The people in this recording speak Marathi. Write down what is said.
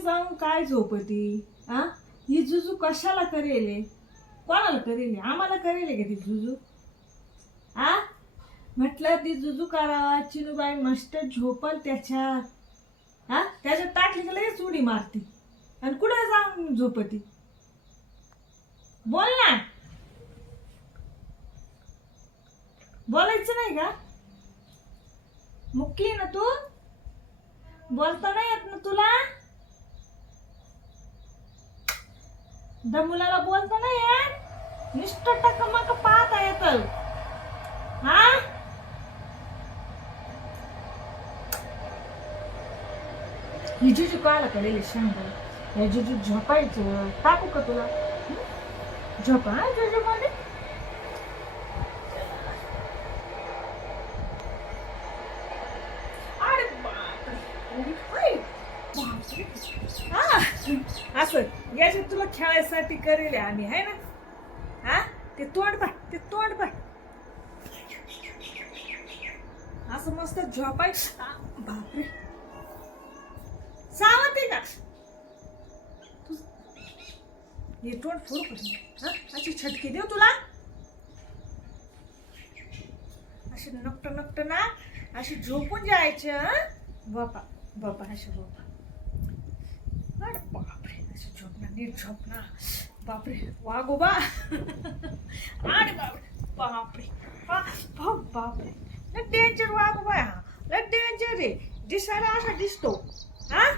जाऊन काय झोपती? हा, ही जुजू कशाला करेल? कोणाला करेल? आम्हाला करेल का ती जुजू? आ म्हटलं ती जुजू करावा, चिनूबाई मस्त झोपल त्याच्यात. हा, त्याच्यात टाकली की लगेच उडी मारती आणि कुठे जाऊन झोपती? बोल ना, बोलायचं नाही का? मुकली ना तू? बोलता नाही येत ना तुला? मुलाला बोलता नाही येत? नुसतं टकमक पाहता येत. हा, ही जुजू काला करेल सांग. या जुजू झोपायचं टाकू का तुला? झोपा हा जुजू मध्ये. अरे बापरे, बापरे. हा, असं याच्यात तुला खेळायसाठी करेल आम्ही, आहे ना? हा, ते तोंड पाय, ते तोंड पाय. असं मस्त झोपाय. बापरे, सावते का? हे तोंड फोड करून. हा, अशी छटकी देऊ तुला? अशी नकट नकट ना, अशी झोपून जायचं. बापा बापा, अशी बापा. अरे बापरे, अशी झोपना, नीट झोपना. बापरे, वागोबा. अरे बापरे, बापरे, बापरे. लय डेंजर वागोबा, हा लय डेंजर आहे. दिसायला असा दिसतो. हा,